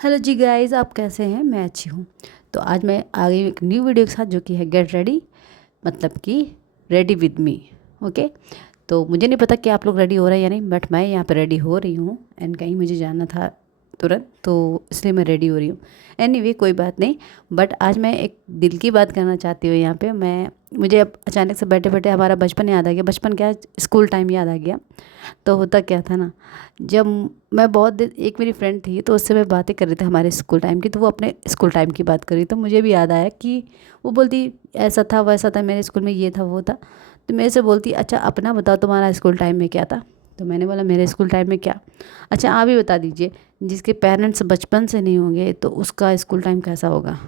Hello जी guys, आप कैसे हैं? मैं अच्छी हूँ। तो आज मैं आ गई हूँ एक न्यू वीडियो के साथ, जो कि है गेट रेडी, मतलब कि रेडी विद मी। ओके। तो मुझे नहीं पता कि आप लोग रेडी हो रहे हैं या नहीं, बट मैं यहाँ पे रेडी हो रही हूँ एंड कहीं मुझे जाना था तुरंत, तो इसलिए मैं रेडी हो रही हूँ। एनीवे कोई बात नहीं। बट आज मैं एक दिल की बात करना चाहती हूँ यहाँ पे। मुझे अब अचानक से बैठे बैठे हमारा बचपन याद आ गया। बचपन क्या, स्कूल टाइम याद आ गया। तो होता क्या था ना, जब मैं बहुत दिन, एक मेरी फ्रेंड थी तो उससे मैं बातें कर रही थी हमारे स्कूल टाइम की, तो वो अपने स्कूल टाइम की बात करी, तो मुझे भी याद आया कि वो बोलती ऐसा था वैसा था, मेरे स्कूल में ये था वो था। तो मेरे से बोलती अच्छा अपना बताओ तुम्हारा स्कूल टाइम में क्या था। तो मैंने बोला मेरे स्कूल टाइम में क्या, अच्छा आप ही बता दीजिए। जिसके पेरेंट्स बचपन से नहीं होंगे तो उसका स्कूल टाइम कैसा होगा।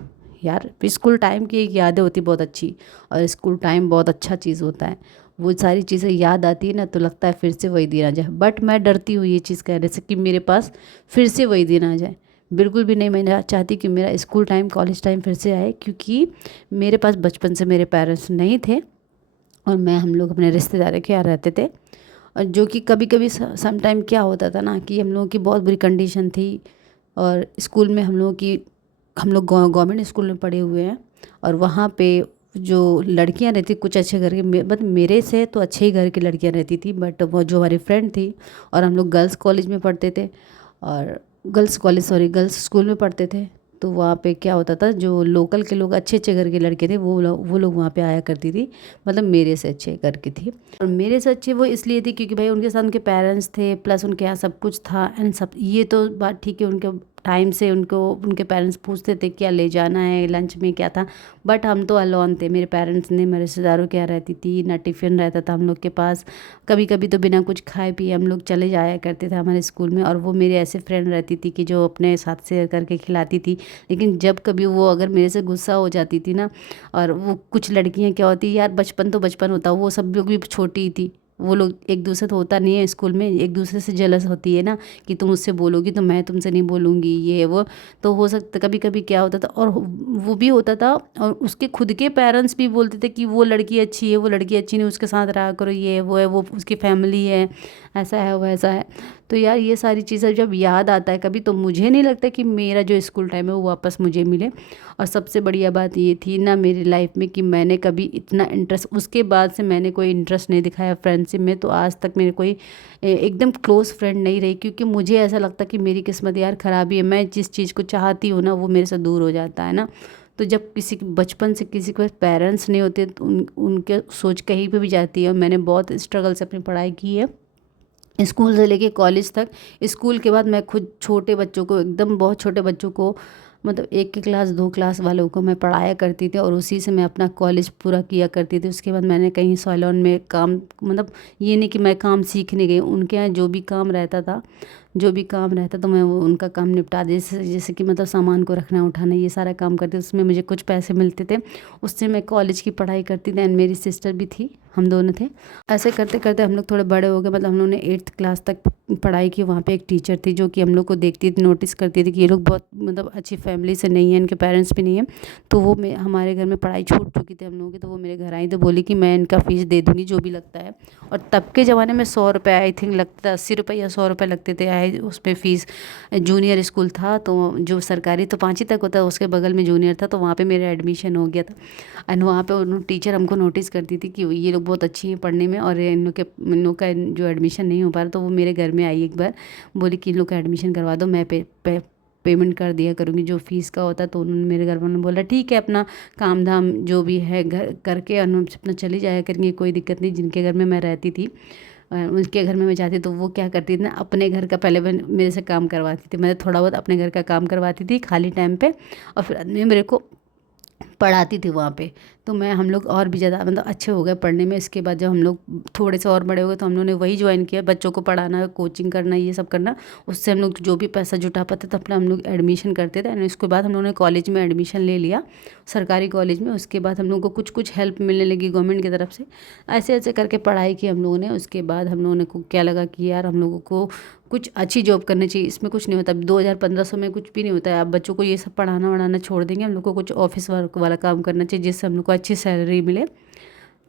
यार स्कूल टाइम की एक यादें होती बहुत अच्छी, और स्कूल टाइम बहुत अच्छा चीज़ होता है। वो सारी चीज़ें याद आती है ना, तो लगता है फिर से वही दिन आ जाए। बट मैं डरती हूँ ये चीज़ कहने से कि मेरे पास फिर से वही दिन आ जाए। बिल्कुल भी नहीं, मैं चाहती कि मेरा स्कूल टाइम कॉलेज टाइम फिर से आए, क्योंकि मेरे पास बचपन से मेरे पेरेंट्स नहीं थे, और हम लोग अपने रिश्तेदारों के यहाँ रहते थे। और जो कि कभी कभी सम टाइम क्या होता था ना, कि हम लोगों की बहुत बुरी कंडीशन थी। और स्कूल में हम लोग गवर्नमेंट स्कूल में पढ़े हुए हैं, और वहाँ पे जो लड़कियां रहती, कुछ अच्छे घर के, मतलब मेरे से तो अच्छे ही घर की लड़कियां रहती थी, बट वो जो हमारी फ्रेंड थी, और हम लोग गर्ल्स कॉलेज में पढ़ते थे, और गर्ल्स स्कूल में पढ़ते थे। तो वहाँ पे क्या होता था, जो लोकल के लोग अच्छे अच्छे घर के लड़के थे, वो लोग वहाँ पे आया करती थी। मतलब मेरे से अच्छे घर की थी, और मेरे से अच्छे वो इसलिए थी क्योंकि भाई उनके साथ उनके पेरेंट्स थे, प्लस उनके यहाँ सब कुछ था एंड सब। ये तो बात ठीक है, उनके टाइम से उनके पेरेंट्स पूछते थे क्या ले जाना है, लंच में क्या था। बट हम तो अलोन थे, मेरे पेरेंट्स ने, मेरे रिश्तेदारों के यहाँ रहती थी ना, टिफ़िन रहता था हम लोग के पास। कभी कभी तो बिना कुछ खाए पिए हम लोग चले जाया करते थे हमारे स्कूल में, और वो मेरे ऐसे फ्रेंड रहती थी कि जो अपने साथ शेयर करके खिलाती थी। लेकिन जब कभी वो अगर मेरे से गुस्सा हो जाती थी ना, और वो कुछ लड़कियां क्या होती यार, बचपन तो बचपन होता, वो सब लोग भी छोटी ही थी। वो लोग एक दूसरे तो होता नहीं है स्कूल में, एक दूसरे से जलस होती है ना, कि तुम मुझसे बोलोगी तो मैं तुमसे नहीं बोलूँगी, ये वो। तो हो सकता कभी कभी क्या होता था, और वो भी होता था, और उसके खुद के पेरेंट्स भी बोलते थे कि वो लड़की अच्छी है, वो लड़की अच्छी नहीं, उसके साथ रहा करो, ये वो है, वो उसकी फैमिली है, ऐसा है वैसा है। तो यार ये सारी चीज़ें जब याद आता है कभी, तो मुझे नहीं लगता कि मेरा जो स्कूल टाइम है वो वापस मुझे मिले। और सबसे बढ़िया बात ये थी ना मेरी लाइफ में, कि मैंने कभी इतना इंटरेस्ट, उसके बाद से मैंने कोई इंटरेस्ट नहीं दिखाया फ्रेंडशिप में। तो आज तक मेरे कोई एकदम क्लोज फ्रेंड नहीं रही, क्योंकि मुझे ऐसा लगता कि मेरी किस्मत यार ख़राबी है, मैं जिस चीज़ को चाहती हूँ ना वो मेरे से दूर हो जाता है ना। तो जब किसी के बचपन से किसी के पेरेंट्स नहीं होते, तो उनके सोच कहीं पे भी जाती है। और मैंने बहुत स्ट्रगल से अपनी पढ़ाई की है, स्कूल से लेके कॉलेज तक। स्कूल के बाद मैं खुद छोटे बच्चों को, एकदम बहुत छोटे बच्चों को, मतलब 1 की क्लास 2 क्लास वालों को मैं पढ़ाया करती थी, और उसी से मैं अपना कॉलेज पूरा किया करती थी। उसके बाद मैंने कहीं सैलून में काम, मतलब ये नहीं कि मैं काम सीखने गई, उनके यहाँ जो भी काम रहता तो मैं वो उनका काम निपटा दी। जैसे जैसे कि मतलब सामान को रखना उठाना, ये सारा काम करती, उसमें मुझे कुछ पैसे मिलते थे, उससे मैं कॉलेज की पढ़ाई करती थी। एंड मेरी सिस्टर भी थी, हम दोनों थे। ऐसे करते करते हम लोग थोड़े बड़े हो गए, मतलब हम लोगों ने 8th क्लास तक पढ़ाई की। वहाँ पे एक टीचर थी जो कि हम लोग को देखती थी, नोटिस करती थी कि ये लोग बहुत मतलब अच्छी फैमिली से नहीं है, इनके पेरेंट्स भी नहीं है। तो वो हमारे घर में पढ़ाई छूट चुकी थी हम लोगों की, तो वो मेरे घर आई तो बोली कि मैं इनका फ़ीस दे दूँगी जो भी लगता है। और तब के ज़माने में 100 रुपये आई थिंक लगता था, 80 रुपये या 100 रुपये लगते थे आए उसमें फ़ीस। जूनियर स्कूल था, तो जो सरकारी तो 5वीं तक होता है, उसके बगल में जूनियर था, तो वहाँ पे मेरा एडमिशन हो गया था। एंड वहाँ पे उन टीचर हमको नोटिस करती थी कि ये लोग बहुत अच्छी हैं पढ़ने में, और इन लोग का जो एडमिशन नहीं हो पा रहा, तो वो मेरे घर में आई एक बार, बोली कि इन लोग का एडमिशन करवा दो, मैं पेमेंट कर दिया करूँगी जो फ़ीस का होता है। तो उन्होंने, मेरे घर वालों ने बोला ठीक है, अपना काम धाम जो भी है घर करके और अपना चली जाया करेंगे, कोई दिक्कत नहीं। जिनके घर में मैं रहती थी, उनके घर में मैं जाती, तो वो क्या करती थी ना, अपने घर का पहले मेरे से काम करवाती थी। मैं थोड़ा बहुत अपने घर का काम करवाती थी खाली टाइम पे, और फिर आदमी मेरे को पढ़ाती थी वहाँ पे। तो हम लोग और भी ज़्यादा मतलब अच्छे हो गए पढ़ने में। इसके बाद जब हम लोग थोड़े से और बड़े हो गए, तो हम लोगों ने वही ज्वाइन किया, बच्चों को पढ़ाना, कोचिंग करना, ये सब करना। उससे हम लोग जो भी पैसा जुटा पाते तो अपना हम लोग एडमिशन करते थे। एंड उसके बाद हम लोगों ने कॉलेज में एडमिशन ले लिया, सरकारी कॉलेज में। उसके बाद हम लोग को कुछ कुछ हेल्प मिलने लगी गवर्नमेंट की तरफ से। ऐसे ऐसे करके पढ़ाई की हम लोगों ने। उसके बाद हम लोगों ने को क्या लगा कि यार हम लोगों को कुछ अच्छी जॉब करनी चाहिए, इसमें कुछ नहीं होता। 2000-1500 में कुछ भी नहीं होता है। आप बच्चों को ये सब पढ़ाना वढ़ाना छोड़ देंगे, हम लोग को कुछ ऑफिस वर्क वाला काम करना चाहिए, जिससे हम लोग को अच्छी सैलरी मिले।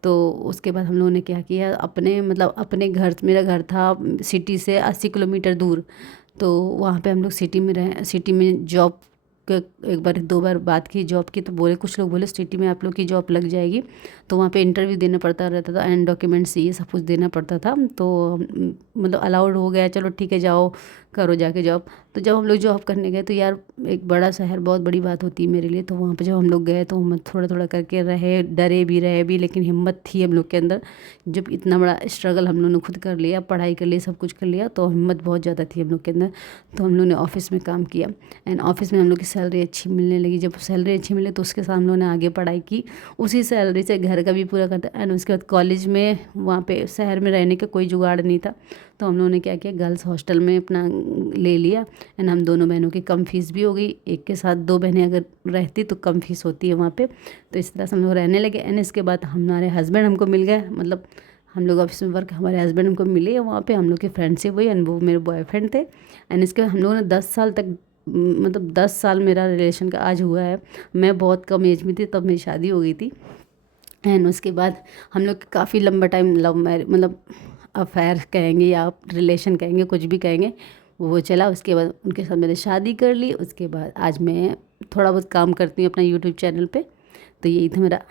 तो उसके बाद हम लोगों ने क्या किया, अपने मतलब अपने घर, मेरा घर था सिटी से 80 किलोमीटर दूर। तो वहाँ पे हम लोग सिटी में रहे, सिटी में जॉब एक बार 2 बार बात की जॉब की, तो बोले कुछ लोग बोले सिटी में आप लोग की जॉब लग जाएगी। तो वहाँ पे इंटरव्यू देना पड़ता रहता था एंड डॉक्यूमेंट्स ये सब कुछ देना पड़ता था। तो मतलब अलाउड हो गया, चलो ठीक है जाओ करो जाके जॉब। तो जब हम लोग जॉब करने गए तो यार एक बड़ा शहर बहुत बड़ी बात होती है मेरे लिए। तो वहाँ पे जब हम लोग गए तो हम थोड़ा थोड़ा करके रहे, डरे भी लेकिन हिम्मत थी हम लोग के अंदर। जब इतना बड़ा स्ट्रगल हम लोग ने खुद कर लिया, पढ़ाई कर ली, सब कुछ कर लिया, तो हिम्मत बहुत ज़्यादा थी हम लोग के अंदर। तो हम लोग ने ऑफिस में काम किया एंड ऑफिस में हम लोग की सैलरी अच्छी मिलने लगी। जब सैलरी अच्छी मिले तो उसके साथ हम लोगों ने आगे पढ़ाई की, उसी सैलरी से घर का भी पूरा करता। एंड उसके बाद कॉलेज में वहाँ पे शहर में रहने का कोई जुगाड़ नहीं था, तो हम लोगों ने क्या किया, गर्ल्स हॉस्टल में अपना ले लिया। एंड हम दोनों बहनों की कम फीस भी हो गई, एक के साथ 2 बहनें अगर रहती तो कम फीस होती है वहाँ पे। तो इस तरह से हम लोग रहने लगे। एंड इसके बाद हमारे हस्बैंड हमको मिल गए, मतलब हम लोग ऑफिस में वर्क, हमारे हस्बैंड हमको मिले वहाँ पे, हम लोग की फ्रेंडशिप हुई एंड वो मेरे बॉयफ्रेंड थे। एंड इसके बाद हम लोगों ने 10 साल तक, मतलब 10 साल मेरा रिलेशन का आज हुआ है। मैं बहुत कम एज में थी तब मेरी शादी हो गई थी। एंड उसके बाद हम लोग काफ़ी लंबा टाइम लव मैरिज, मतलब अफेयर कहेंगे या आप रिलेशन कहेंगे, कुछ भी कहेंगे, वो चला। उसके बाद उनके साथ मैंने शादी कर ली। उसके बाद आज मैं थोड़ा बहुत काम करती हूँ अपना यूट्यूब चैनल पे। तो यही था मेरा